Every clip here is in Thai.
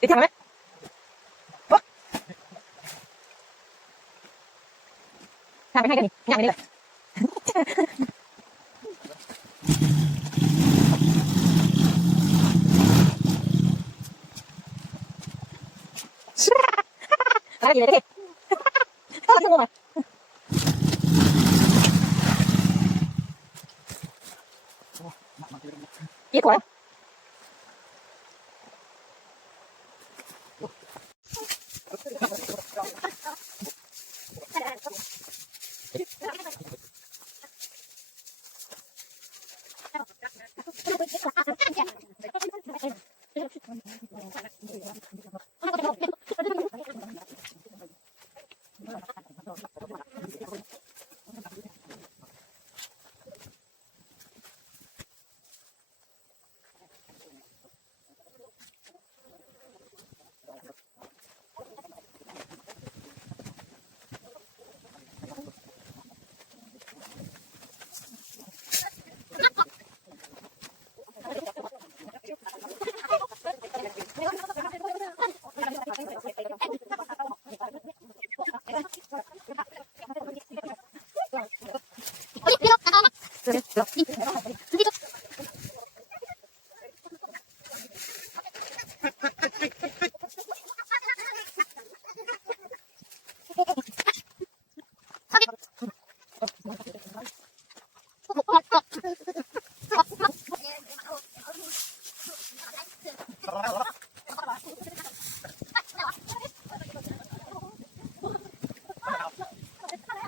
ติดทางไหมทางไปให้กันนี่ย่างไปนี่เลยอะไรอยู่เลยก็ถึงมากี่ขวด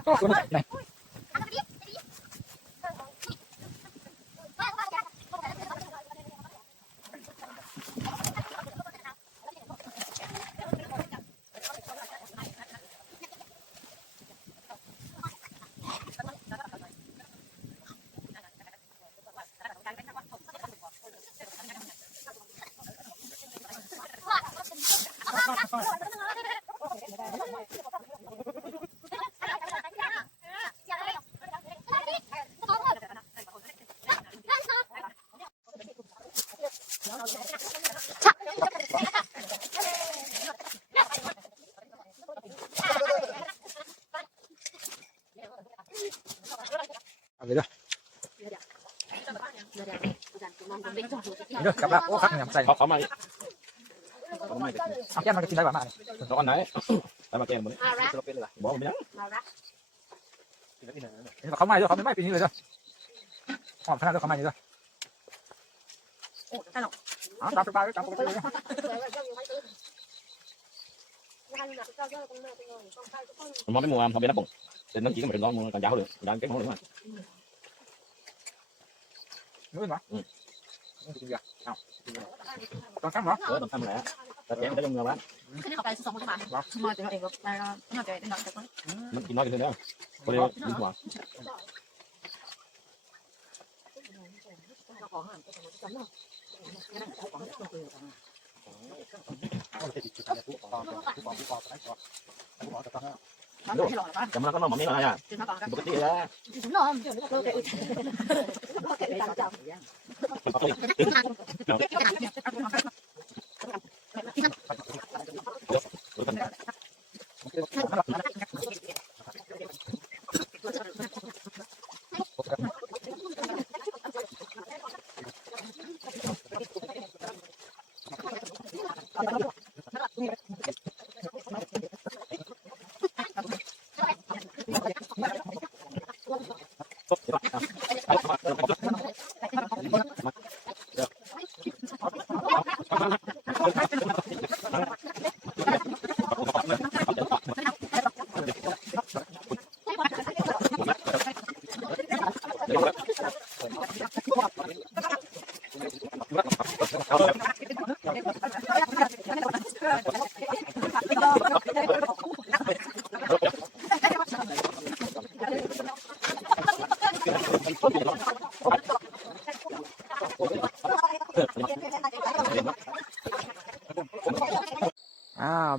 ก็คุณไหนเอาเลยเด้อเด้อกลับแล้วโอ้คักเนี่ยใส่ เขามาเขาไม่ เอาแก้มมันก็กินได้กว่ามา ตอนไหนไปมาแกงมันบอกผมยัง เขาไม่ด้วยเขาไม่ปีนี้เลยเด้อหอมขนาดด้วยเขาไม่เลยเด้ออ๋อตามสบายตามปกติเลยผมมองไปมัวทำเป็นนักบ่งเป็นนักจีนก็เป็นน้องมือกันยาวเลยดังเก่งของเลยมั้ย นู้นวะต้องทำเหรอ ต้องทำอะไรอ่ะแต่แกงได้ยังเงาบ้าน ขึ้นเข้าไป2 คนมามาเจอเองก็ไปก็น่าจะได้นอนแต่ก็ มันกินน้อยกันเลยเนี่ยก็เลยดิ้นหัว ไม่หรอกนะ จำมันก็น้องมันไม่มาอ่ะ จุดมาก่อนกัน ปกติแล้ว จุดนอนจุดก็เลยก็เก็บไปตามเจ้า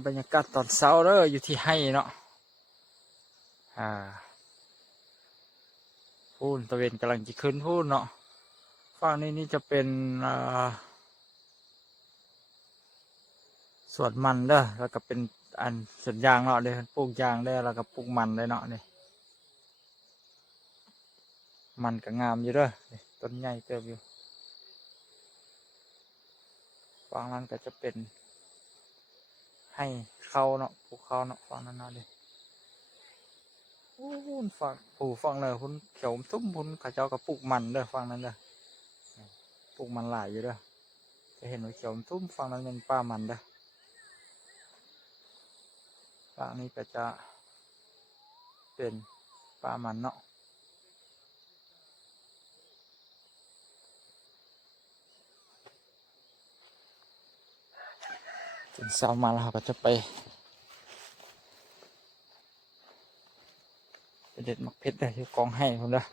บรรยากาศตอนเช้าเด้ออยู่ที่ไห่เนาะพูนตะเวนกำลังจะขึ้นพูนเนาะฝั่งนี้นี่จะเป็น สวนมันเด้อแล้วก็เป็นอันสวนยางเนาะเด้ปลูกยางได้แล้วก็ปลูกมันได้เนาะนี่มันก็งามอยู่เด้อนี่ต้นใหญ่เติบอยู่ฝั่งนั้นก็จะเป็นให้เข้าเนาะปลูกเข้าเนาะฝั่งนั้นเนาะเด้โอ้โหฝั่งปลูกฝั่งเลยคุณเขียวทุ่มคุณเขาเจ้าก็ปลูกมันเด้อฝั่งนั้นเด้อปลูกมันหลายอยู่เด้อจะเห็นว่าเขียวทุ่มฝั่งนั้นเป็นป่ามันเด้อฝั่งนี้ก็จะเป็นป่ามันเนาะถึงเช้ามาแล้วเราก็จะไปเด็ดมักเพชรได้ที่กองให้คนละ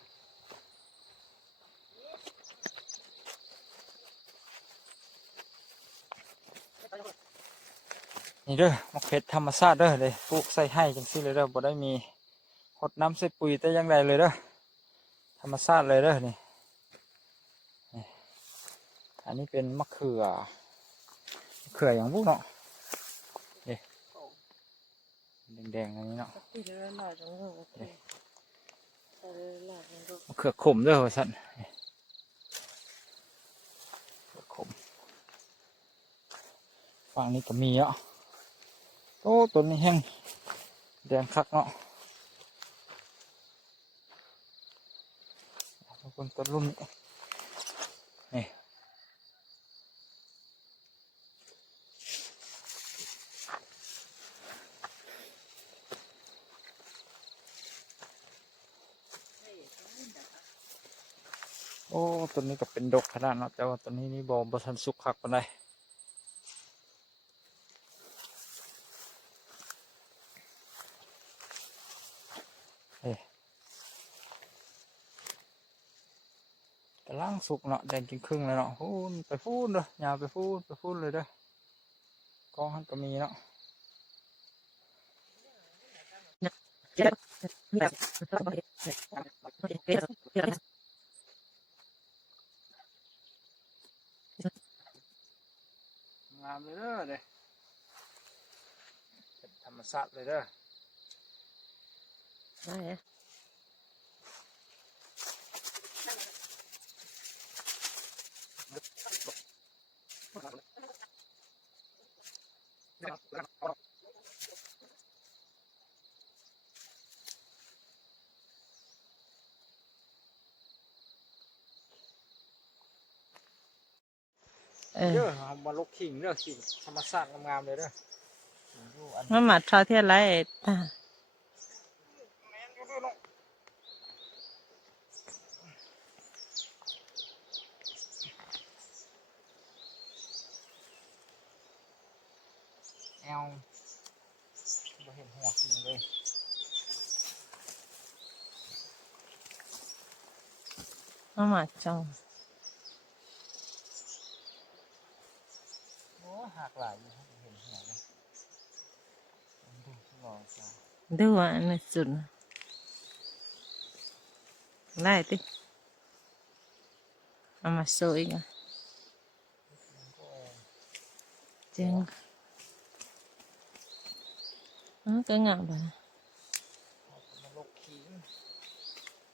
นี่เด้อมักเพชรธรรมชาติเด้อเลยปลูกใส่ให้จังซี่เลยเด้อบ่ได้มีหดน้ำใส่ปุ๋ยแต่ยังใดเลยเด้อธรรมชาติเลยเด้อนี่อันนี้เป็นมะเขืออย่างพวกเนาะนี่แดงๆอันนี้เนาะมะเขือขมเด้อสันขมฝั่งนี้ก็มีเนาะโอ้ต้นนี้แห้งแดงคักเนาะต้นรุ่มนี่โอ้ต้นนี้ก็เป็นดกขนาดเนาะแต่ว่าต้นนี้นี่บ่ทันสุกคักปานใดกำลังสุกเนาะแดงกินครึ่งเลยเนาะพูนไปพูนเด้อยาวไปพูนเลยเด้อกองหันก็มีเนาะงามเลยเด้อเลยเป็นธรรมชาติเลยเด้อเด้อเอามาลกขิงเด้อขิงธรรมชาติงามๆเลยเด้อมันมาทอเทียนไรตาแอลบ่เห็นหัวขิงเลย มันมาจัง โอ้หักหลายอยู่เห็นหัวเลยดูที่บอกจ้า ดูอ่ะในสุดไล่ติเอามาโซอีกอ่ะจริงก็งามไปมันลกขิง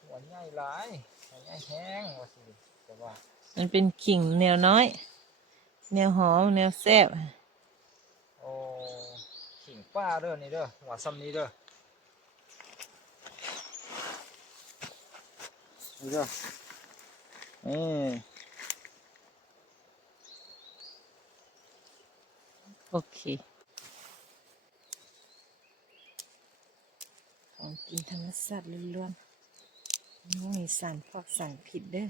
หัวใหญ่หลายหัวใหญ่แห้งว่าสิแต่ว่า มันเป็นขิงแนวน้อย แนวหอมแนวแซ่บ โอ้ขิงป้าเด้อนี่เด้อหัวซ้ำนี้เด้อนี่เด้อนี่ โอเคของกินธรรมชาติล้วนๆไม่มีสารพอกสารพิษเด้อ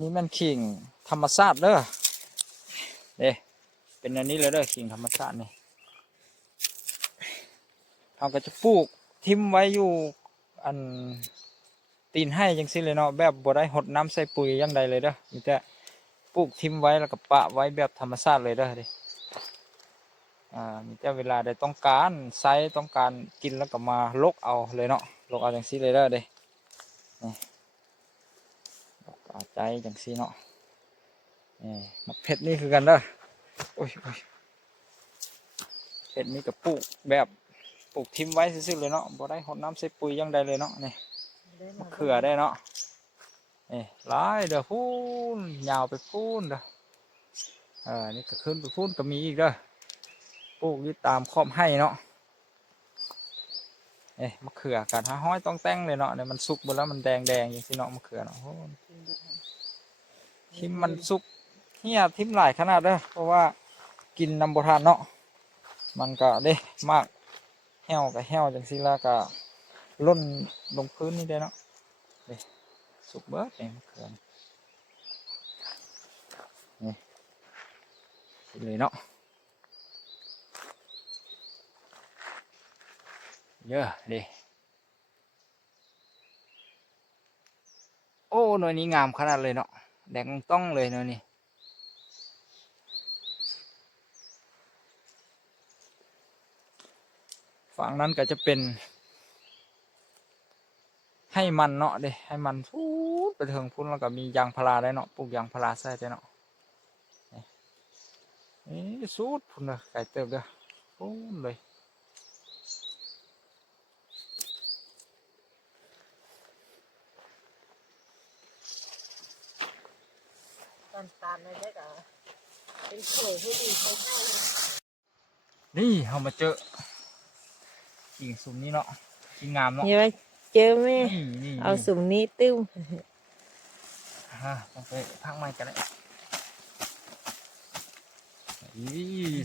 นี่มันขิงธรรมชาติเด้อเด้เป็นอันนี้เลยเด้อขิงธรรมชาตินี่เราก็จะปลูกทิมไว้อยู่อันตีนให้จังสิเลยเนาะแบบบ่ได้หดน้ำใส่ปุ๋ยยังใดเลยเด้อมีแต่ปลูกทิมไว้แล้วก็ปะไว้แบบธรรมชาติเลยเด้อดิมีแต่เวลาได้ต้องการไซต้องการกินแล้วก็มาลกเอาเลยเนาะลกเอาจังสิเลยเด้อเด้นี่ลกเอาใจจังสิเนาะ มักเผ็ดนี่คือกันเด้อโอ้ยเผ็ดนี่กับปลูกแบบปลูกทิมไว้ซื่อๆเลยเนาะบ่ได้หดน้ำใส่ปุ๋ยยังใดเลยเนาะนี่มะเขือได้เนาะหลายเด้อพูนยาวไปพูนเด้อนี่ก็ขึ้นไปพูนก็มีอีกเด้อปลูกอยู่ตามขอบให้เนาะมะเขือการหาห้อยต้องแต่งเลยเนาะเนี่ยมันสุกหมดแล้วมันแดงอย่างที่เนาะมะเขือเนาะทิมมันสุกเหี่ยทิมหลายขนาดเด้อเพราะว่ากินน้ำบทานเนาะมันก็ได้มากแห้วกับแห้วจังสิแล้วก็ล่นลงพื้นนี่ได้เนาะสุกเบิดมะเขือนี่เลยเนาะเยอะดิโอ้หน่วยนี้งามขนาดเลยเนาะแดงต้องเลยหน่วยนี้ฝั่งนั้นก็จะเป็นให้มันเนาะเด้ให้มันพูดไปถึงพุ่นแล้วก็มียางพาราได้เนาะปลูกยางพาราใส่ได้เนาะนี่สูดพุ่นเลยไก่เติบเด้อพุ่นเลยตามเลยได้ก็เป็นเขยให้ดีเขาให้ นี่เรามาเจอกิ่งสุ่มนี้เนาะกิ่งงามเนาะ เยอะเจอไหม นี่ เอาสุ่มนี้ติ้ว ต้องไปพักไม้กันเลย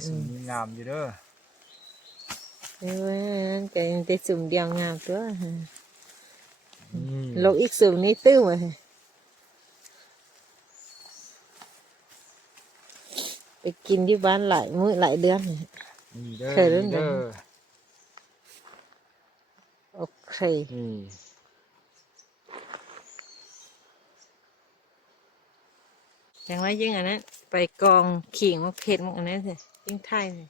สุ่มนี้งามอยู่เด้อ นี่ว่าจะยังได้สุ่มเดียวงามตัว นี่ ลงอีกสุ่มนี้ติ้วมาไปกินที่บ้านหลายมื้อหลายเดือน นี่เด้อ เคยเล่น นี่เด้อ โอเค นี่ อย่างไรยิ่งอันนั้นไปกองขิงมะเพ็ดมะอันนั้นสิยิ่งไทยเลย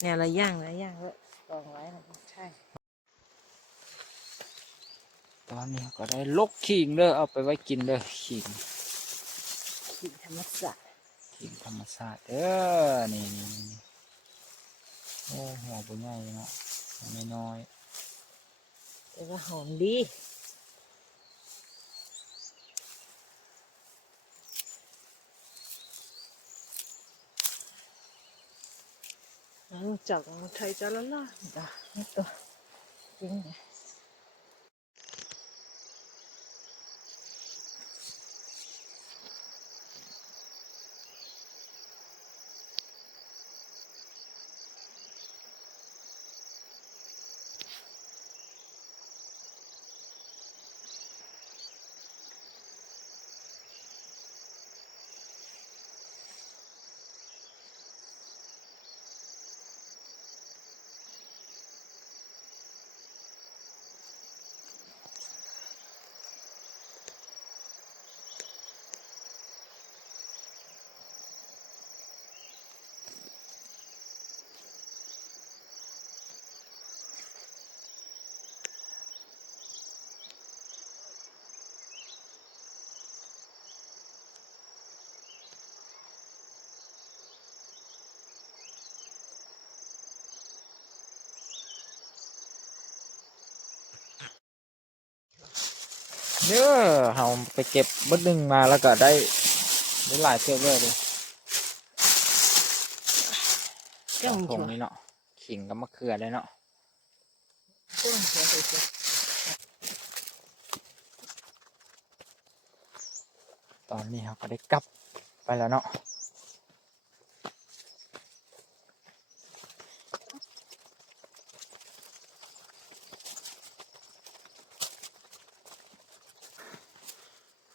เนี่ยละย่างแล้วกองไว้แล้วใช่ ตอนนี้ก็ได้ลกขิงเด้อเอาไปไว้กินเด้อขิง ขิงธรรมศาสตร์ ขิงธรรมชาติเด้อนี่โอ้หัวบุญใหญ่เนาะหัวน้อย แต่ว่าหอมดีจากไทยจะละล่ะนี่ตัวจริงเนี่ย ๆเด้อเราไปเก็บบัดนึงมาแล้วก็ได้หลายเทื่อเลย เจ้า ผงนี่เนาะขิงกับมะเขือได้เนาะ เจ้าหัวเฉย ตอนนี้เราก็ได้กลับไปแล้วเนาะ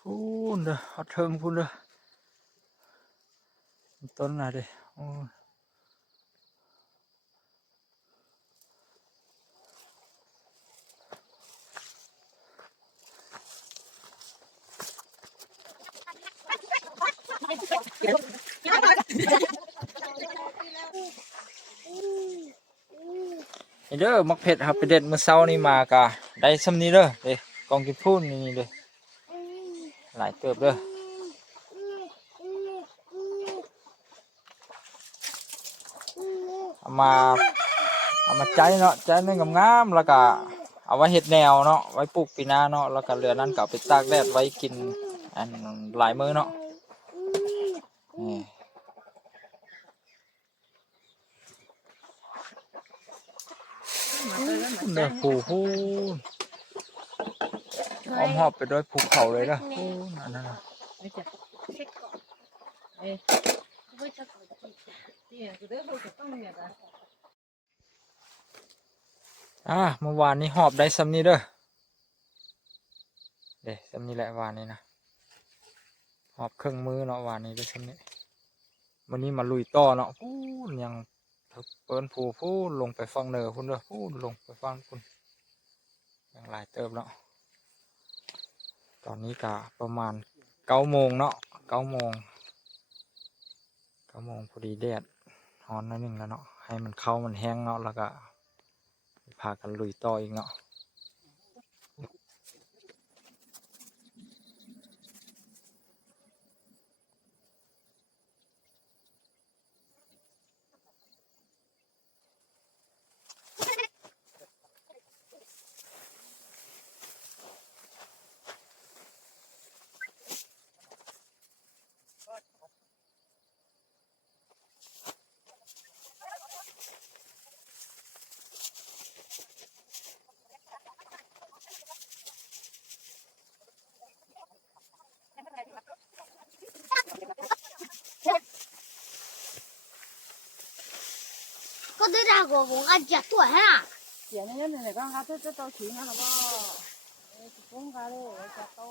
พูนเด้อเอาเทิงพูนเด้อต้นอะไรเด้โอ้นี่เด้อมักเผ็ดครับไปเด็ดมื้อเช้านี่มากะได้ซ้ำนี้เด้อเด้กองกินพูนนี่เด้อหลายเติบเด้อ เอามาใจเนาะใจนึงงามๆแล้วก็เอาไว้เฮ็ดแนวเนาะไว้ปลูกปีหน้าเนาะแล้วก็เหลือนั้นก็เอาไปตากแดดไว้กินอันหลายมื้อเนาะนี่เด้อผู้อ้อมหอบไปด้วยภูเขาเลยเด้ออันนั้นน่ะ ไม่จ้ะ เช็คก่อน เอ้ย ไม่จะก่อน เนี่ยคือเด้อเขาจะต้องเนี่ยจ้ะ เมื่อวานนี้หอบได้ซ้ำนี้เด้อซ้ำนี้แหละวานนี้นะหอบเครื่องมือเนาะวานนี้ได้ซ้ำนี้วันนี้มาลุยต่อเนาะพูนยังเปิ้นพูนลงไปฟังเหนือพุ่นเด้อพูนลงไปฟังพุ่นยังหลายเติบเนาะตอนนี้ก็ประมาณ9 โมงเนาะ9 โมงพอดีแดดร้อนนิดนึงแล้วเนาะให้มันเข้ามันแห้งเนาะแล้วก็พากันลุยต่ออีกเนาะก็ได้ด่ากูผมอาจจะตัวฮะ เสียงเนี่ยเนี่ยก็เขาจะต้องขิงนะแล้วก็เอ้ยจะป้องกันเลยจะต้อง